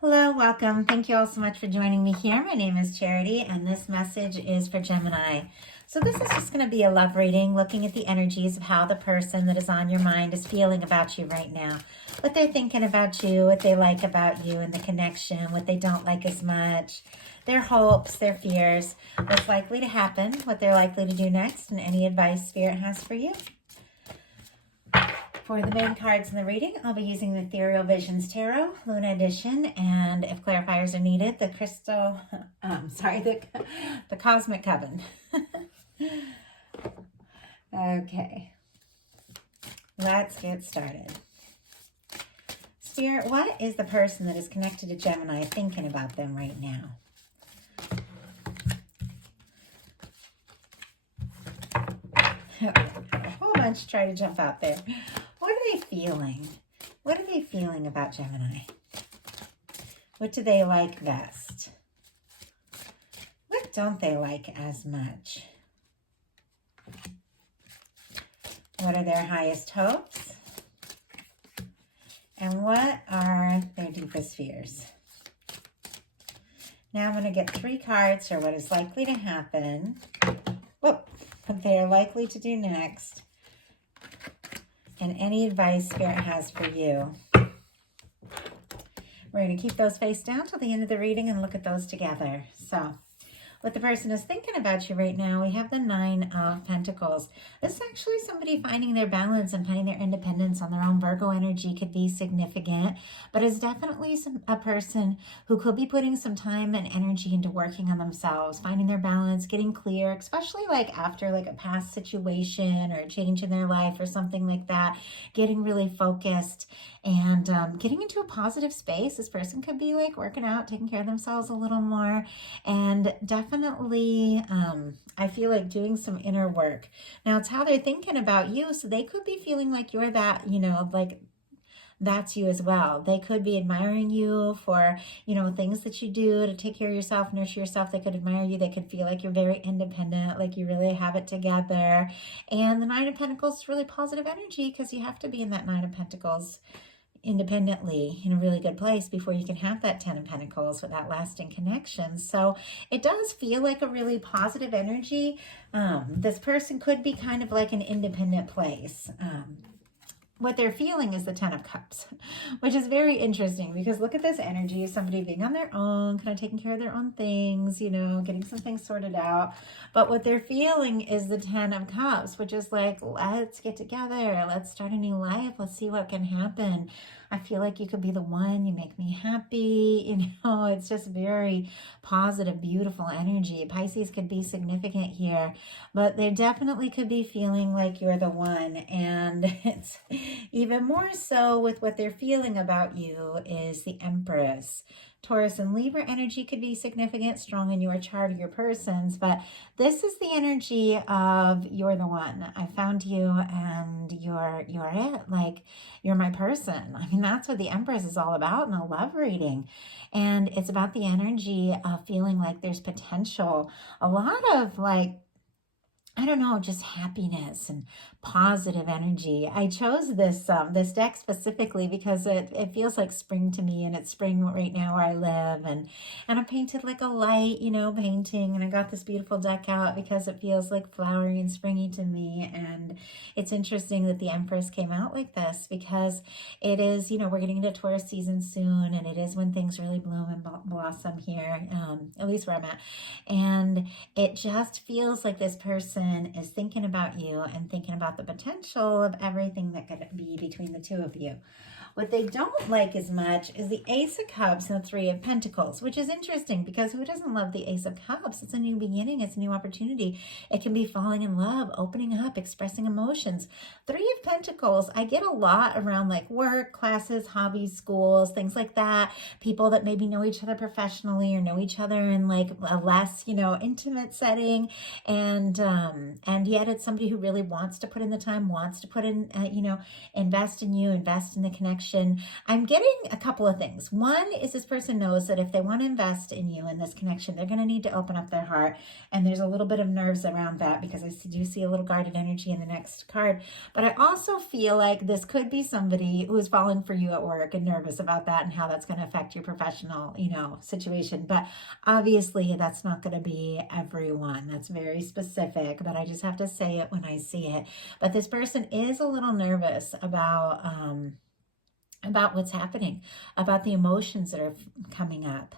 Hello, welcome. Thank you all so much for joining me here. My name is Charity, and this message is for Gemini. So this is just going to be a love reading, looking at the energies of how the person that is on your mind is feeling about you right now. What they're thinking about you, what they like about you and the connection, what they don't like as much, their hopes, their fears, what's likely to happen, what they're likely to do next, and any advice Spirit has for you. For the main cards in the reading, I'll be using the Ethereal Visions Tarot, Luna Edition, and if clarifiers are needed, the the Cosmic Coven. Okay, let's get started. Spirit, what is the person that is connected to Gemini thinking about them right now? A whole bunch try to jump out there. What are they feeling? What are they feeling about Gemini? What do they like best? What don't they like as much? What are their highest hopes? And what are their deepest fears? Now I'm going to get 3 cards for what is likely to happen. What they are likely to do next. And any advice Spirit has for you. We're going to keep those face down till the end of the reading and look at those together. So, what the person is thinking about you right now, we have the 9 of Pentacles. This is actually somebody finding their balance and finding their independence on their own. Virgo energy could be significant, but it's definitely a person who could be putting some time and energy into working on themselves, finding their balance, getting clear, especially like after like a past situation or a change in their life or something like that, getting really focused and getting into a positive space. This person could be like working out, taking care of themselves a little more, and definitely I feel like doing some inner work. Now it's how they're thinking about you, so they could be feeling like you're that, like that's you as well. They could be admiring you for, things that you do to take care of yourself, nurture yourself. They could admire you. They could feel like you're very independent, like you really have it together. And the 9 of Pentacles is really positive energy because you have to be in that 9 of Pentacles independently in a really good place before you can have that 10 of Pentacles with that lasting connection. So it does feel like a really positive energy. This person could be kind of like an independent place. What they're feeling is the 10 of Cups, which is very interesting because look at this energy of somebody being on their own, kind of taking care of their own things, getting some things sorted out. But what they're feeling is the 10 of Cups, which is like, let's get together. Let's start a new life. Let's see what can happen. I feel like you could be the one. You make me happy. It's just very positive, beautiful energy. Pisces could be significant here, but they definitely could be feeling like you're the one. And it's even more so with what they're feeling about you is the Empress. Taurus and Libra energy could be significant, strong in your chart or your person's, but this is the energy of you're the one. I found you and you're it. Like, you're my person. I mean, that's what the Empress is all about in a love reading. And it's about the energy of feeling like there's potential. A lot of like, I don't know, just happiness and positive energy. I chose this this deck specifically because it feels like spring to me, and it's spring right now where I live, and I painted like a light, painting, and I got this beautiful deck out because it feels like flowery and springy to me. And it's interesting that the Empress came out like this because it is, we're getting into Taurus season soon, and it is when things really bloom and blossom here, at least where I'm at. And it just feels like this person is thinking about you and thinking about the potential of everything that could be between the two of you. What they don't like as much is the Ace of Cups and the 3 of Pentacles, which is interesting because who doesn't love the Ace of Cups? It's a new beginning. It's a new opportunity. It can be falling in love, opening up, expressing emotions. 3 of Pentacles, I get a lot around like work, classes, hobbies, schools, things like that. People that maybe know each other professionally or know each other in like a less, intimate setting. And yet it's somebody who really wants to put in the time, wants to put in, invest in you, invest in the connection, connection, I'm getting a couple of things. One is this person knows that if they want to invest in you in this connection, they're going to need to open up their heart. And there's a little bit of nerves around that because I do see a little guarded energy in the next card. But I also feel like this could be somebody who's falling for you at work and nervous about that and how that's going to affect your professional, situation. But obviously that's not going to be everyone. That's very specific, but I just have to say it when I see it. But this person is a little nervous about what's happening, about the emotions that are coming up.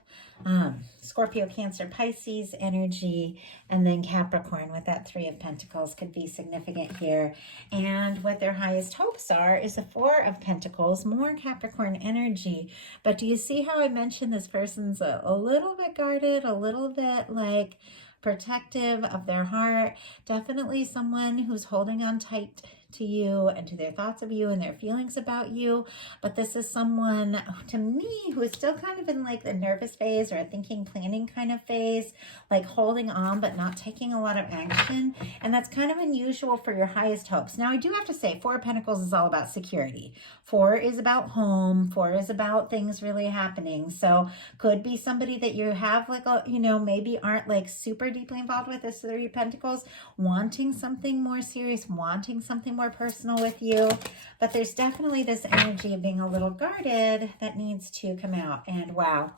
Scorpio, Cancer, Pisces energy, and then Capricorn with that 3 of Pentacles could be significant here. And what their highest hopes are is the 4 of Pentacles, more Capricorn energy. But do you see how I mentioned this person's a little bit guarded, a little bit like protective of their heart? Definitely someone who's holding on tight to you and to their thoughts of you and their feelings about you. But this is someone, to me, who is still kind of in like the nervous phase or a thinking, planning kind of phase, like holding on but not taking a lot of action. And that's kind of unusual for your highest hopes. Now, I do have to say 4 of Pentacles is all about security. 4 is about home. 4 is about things really happening. So could be somebody that you have like a, maybe aren't like super deeply involved with, this 3 of Pentacles, wanting something more serious, wanting something more personal with you. But there's definitely this energy of being a little guarded that needs to come out. And wow,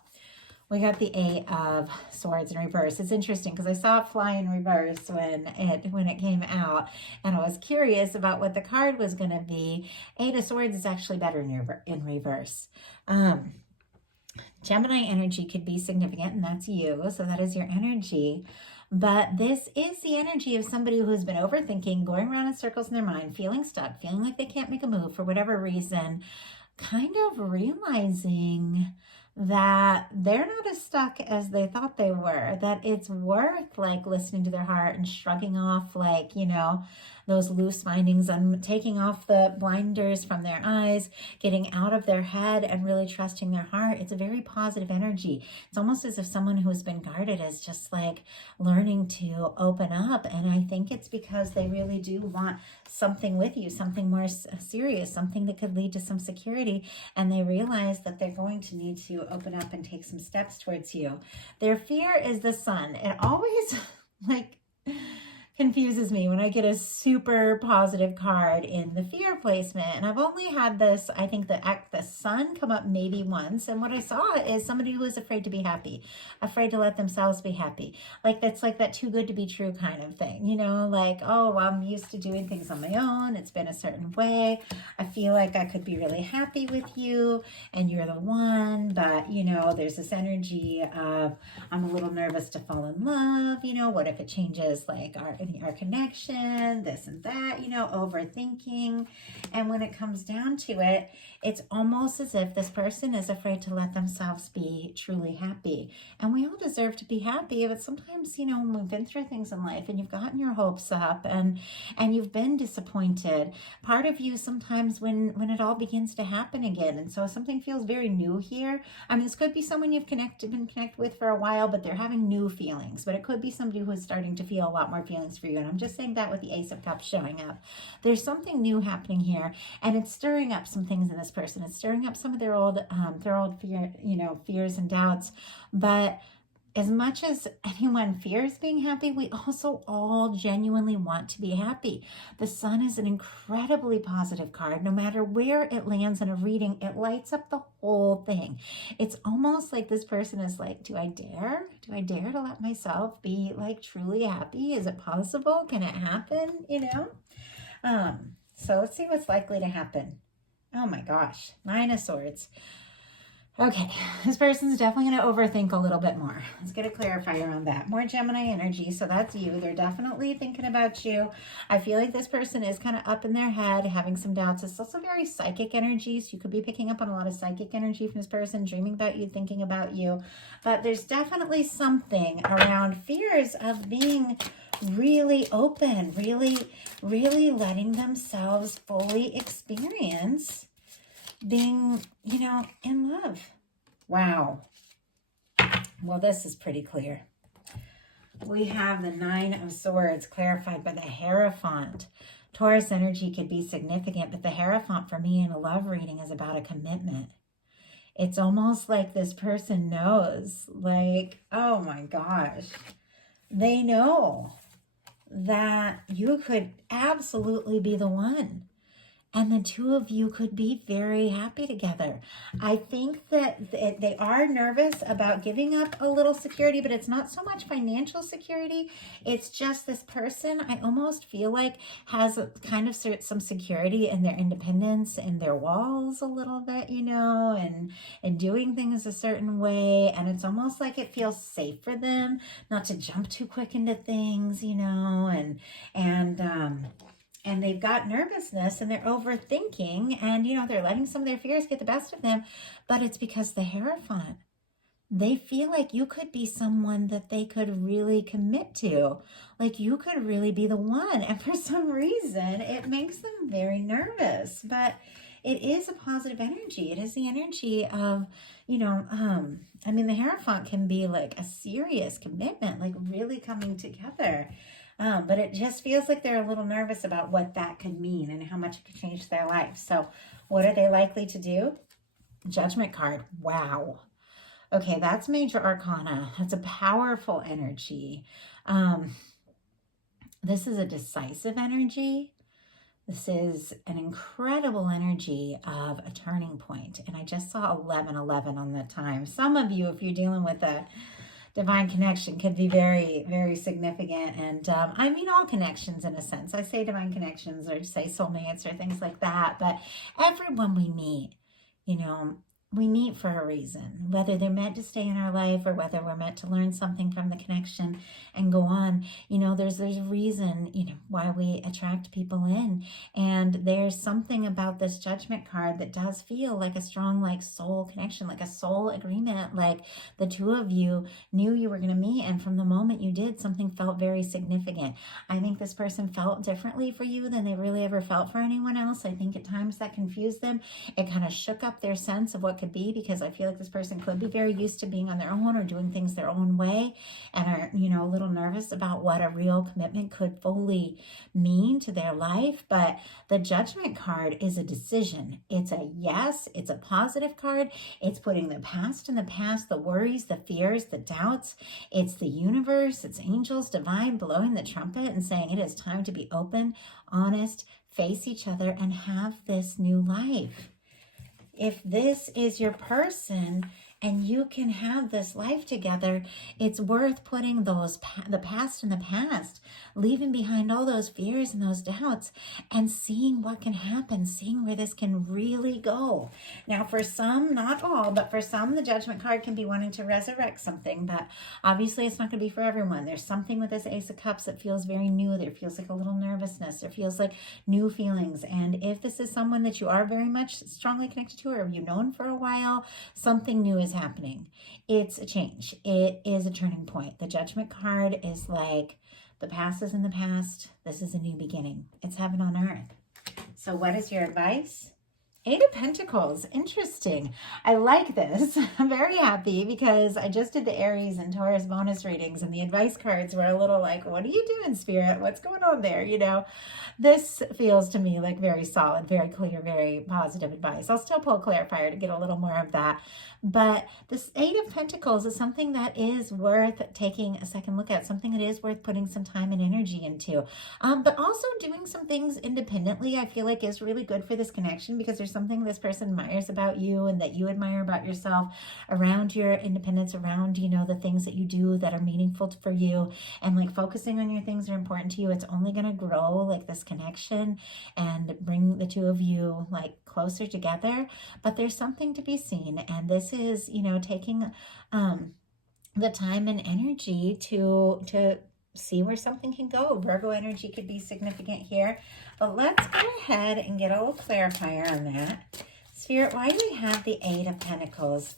we got the 8 of Swords in reverse. It's interesting because I saw it fly in reverse when it came out, and I was curious about what the card was going to be. 8 of Swords is actually better in reverse. Gemini energy could be significant, and that's you. So that is your energy. But this is the energy of somebody who's been overthinking, going around in circles in their mind, feeling stuck, feeling like they can't make a move for whatever reason, kind of realizing that they're not as stuck as they thought they were, that it's worth like listening to their heart and shrugging off like, those loose findings and taking off the blinders from their eyes, getting out of their head and really trusting their heart. It's a very positive energy. It's almost as if someone who's been guarded is just like learning to open up. And I think it's because they really do want something with you, something more serious, something that could lead to some security. And they realize that they're going to need to open up and take some steps towards you. Their fear is the sun. It always confuses me when I get a super positive card in the fear placement. And I've only had this, I think the sun come up maybe once. And what I saw is somebody who is afraid to be happy, afraid to let themselves be happy. Like that's like that too good to be true kind of thing, like, oh, I'm used to doing things on my own. It's been a certain way. I feel like I could be really happy with you and you're the one. But, there's this energy of I'm a little nervous to fall in love. What if it changes like our connection, this and that, overthinking. And when it comes down to it, it's almost as if this person is afraid to let themselves be truly happy. And we all deserve to be happy, but sometimes, when we've been through things in life and you've gotten your hopes up and you've been disappointed, part of you sometimes when it all begins to happen again. And so something feels very new here. I mean, this could be someone you've been connected with for a while, but they're having new feelings. But it could be somebody who is starting to feel a lot more feelings for you. And I'm just saying that with the Ace of Cups showing up. There's something new happening here, and it's stirring up some things in this person. It's stirring up some of their old fear, fears and doubts. But as much as anyone fears being happy, we also all genuinely want to be happy. The sun is an incredibly positive card. No matter where it lands in a reading, it lights up the whole thing. It's almost like this person is like, do I dare? Do I dare to let myself be like truly happy? Is it possible? Can it happen? So let's see what's likely to happen. Oh my gosh, 9 of Swords. Okay, this person's definitely going to overthink a little bit more. Let's get a clarifier on that. More Gemini energy, so that's you. They're definitely thinking about you. I feel like this person is kind of up in their head, having some doubts. It's also very psychic energy, so you could be picking up on a lot of psychic energy from this person, dreaming about you, thinking about you. But there's definitely something around fears of being really open, really letting themselves fully experience being, in love. Wow. Well, this is pretty clear. We have the 9 of Swords clarified by the Hierophant. Taurus energy could be significant, but the Hierophant for me in a love reading is about a commitment. It's almost like this person knows, like, oh my gosh, they know that you could absolutely be the one. And the two of you could be very happy together. I think that they are nervous about giving up a little security, but it's not so much financial security. It's just this person, I almost feel like, has a kind of some security in their independence and their walls a little bit, you know, and doing things a certain way. And it's almost like it feels safe for them not to jump too quick into things, you know, and they've got nervousness and they're overthinking and, you know, they're letting some of their fears get the best of them, but it's because the Hierophant, they feel like you could be someone that they could really commit to, like you could really be the one. And for some reason, it makes them very nervous, but it is a positive energy. It is the energy of, you know, I mean, the Hierophant can be like a serious commitment, like really coming together. But it just feels like they're a little nervous about what that could mean and how much it could change their life. So what are they likely to do? Judgment card. Wow. Okay, that's major arcana. That's a powerful energy. This is a decisive energy. This is an incredible energy of a turning point. And I just saw 1111 on the time. Some of you, if you're dealing with a divine connection, could be very, very significant. And I mean all connections in a sense. I say divine connections or say soulmates or things like that. But everyone we meet, you know, we meet for a reason, whether they're meant to stay in our life or whether we're meant to learn something from the connection and go on. You know, there's a reason, you know, why we attract people in. And there's something about this Judgment card that does feel like a strong, like soul connection, like a soul agreement, like the two of you knew you were going to meet. And from the moment you did, something felt very significant. I think this person felt differently for you than they really ever felt for anyone else. I think at times that confused them. It kind of shook up their sense of what could be, because I feel like this person could be very used to being on their own or doing things their own way and are, you know, a little nervous about what a real commitment could fully mean to their life. But the Judgment card is a decision. It's a yes. It's a positive card. It's putting the past in the past, the worries, the fears, the doubts. It's the universe. It's angels, divine, blowing the trumpet and saying it is time to be open, honest, face each other, and have this new life. If this is your person and you can have this life together, it's worth putting the past in the past, leaving behind all those fears and those doubts and seeing what can happen, seeing where this can really go. Now, for some, not all, but for some, the Judgment card can be wanting to resurrect something, but obviously it's not going to be for everyone. There's something with this Ace of Cups that feels very new. There feels like a little nervousness. There feels like new feelings. And if this is someone that you are very much strongly connected to, or you've known for a while, something new is happening. It's a change. It is a turning point. The Judgment card is like, the past is in the past. This is a new beginning. It's heaven on earth. So what is your advice? 8 of Pentacles. Interesting. I like this. I'm very happy because I just did the Aries and Taurus bonus readings and the advice cards were a little like, what are you doing, Spirit? What's going on there? You know, this feels to me like very solid, very clear, very positive advice. I'll still pull a clarifier to get a little more of that. But this 8 of Pentacles is something that is worth taking a second look at, something that is worth putting some time and energy into. But also doing some things independently, I feel like is really good for this connection, because there's something this person admires about you and that you admire about yourself around your independence, around, you know, the things that you do that are meaningful for you, and like focusing on your things that are important to you. It's only going to grow like this connection and bring the two of you like closer together. But there's something to be seen, and this is, you know, taking the time and energy to see where something can go. Virgo energy could be significant here, but let's go ahead and get a little clarifier on that. Spirit, why do we have the 8 of Pentacles?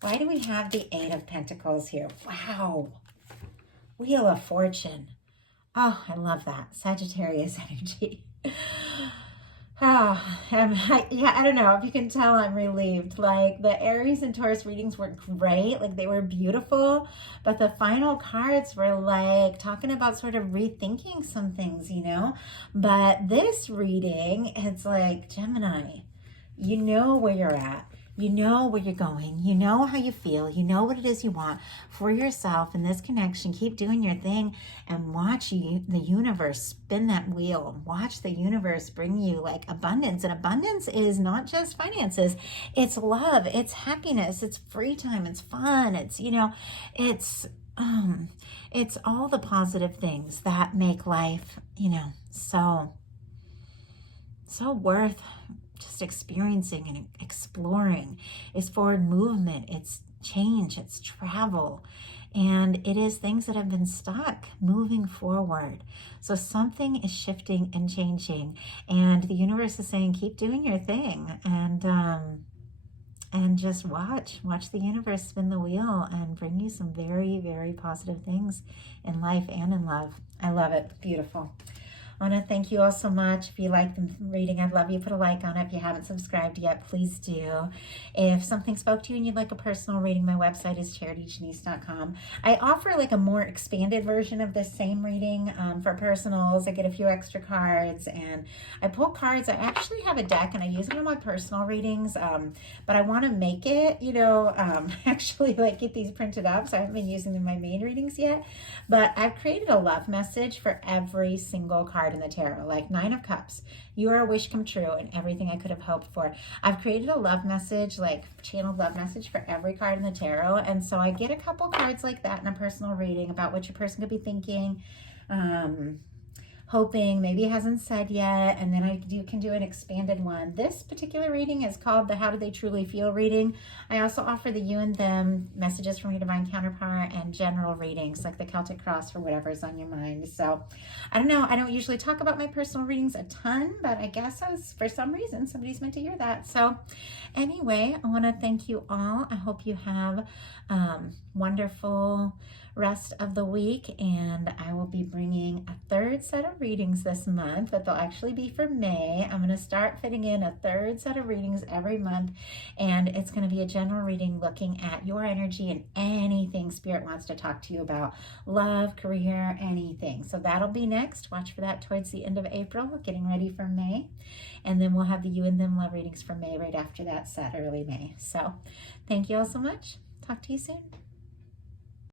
Why do we have the 8 of Pentacles here? Wow. Wheel of Fortune. Oh, I love that. Sagittarius energy. Oh, yeah, I don't know if you can tell I'm relieved. Like the Aries and Taurus readings were great, like they were beautiful, but the final cards were like talking about sort of rethinking some things, you know? But this reading, it's like Gemini, you know where you're at. You know where you're going. You know how you feel. You know what it is you want for yourself in this connection. Keep doing your thing and watch the universe spin that wheel. Watch the universe bring you like abundance. And abundance is not just finances. It's love. It's happiness. It's free time. It's fun. It's, you know, it's all the positive things that make life, you know, so worth just experiencing and exploring. It's forward movement, it's change, it's travel, and it is things that have been stuck moving forward. So something is shifting and changing, and the universe is saying keep doing your thing, and just watch the universe spin the wheel and bring you some very, very positive things in life and in love. I love it. Beautiful. I want to thank you all so much. If you like the reading, I'd love you put a like on it. If you haven't subscribed yet, please do. If something spoke to you and you'd like a personal reading, my website is charityjanice.com. I offer like a more expanded version of this same reading for personals. I get a few extra cards and I pull cards. I actually have a deck and I use it in my personal readings, but I want to make it, you know, actually like get these printed up. So I haven't been using them in my main readings yet, but I've created a love message for every single card in the tarot, like 9 of Cups. You are a wish come true and everything I could have hoped for. I've created a love message, like channeled love message for every card in the tarot. And so I get a couple cards like that in a personal reading about what your person could be thinking, hoping, maybe hasn't said yet, and then I can do an expanded one. This particular reading is called the How Do They Truly Feel reading. I also offer the You and Them, messages from your divine counterpart, and general readings like the Celtic Cross for whatever's on your mind. So I don't know, I don't usually talk about my personal readings a ton, but I guess for some reason somebody's meant to hear that. So anyway, I want to thank you all. I hope you have wonderful rest of the week, and I will be bringing a third set of readings this month, but they'll actually be for May. I'm going to start fitting in a third set of readings every month, and it's going to be a general reading looking at your energy and anything Spirit wants to talk to you about, love, career, anything. So that'll be next. Watch for that towards the end of April, getting ready for May, and then we'll have the You and Them love readings for May right after that set, early May. So thank you all so much. Talk to you soon.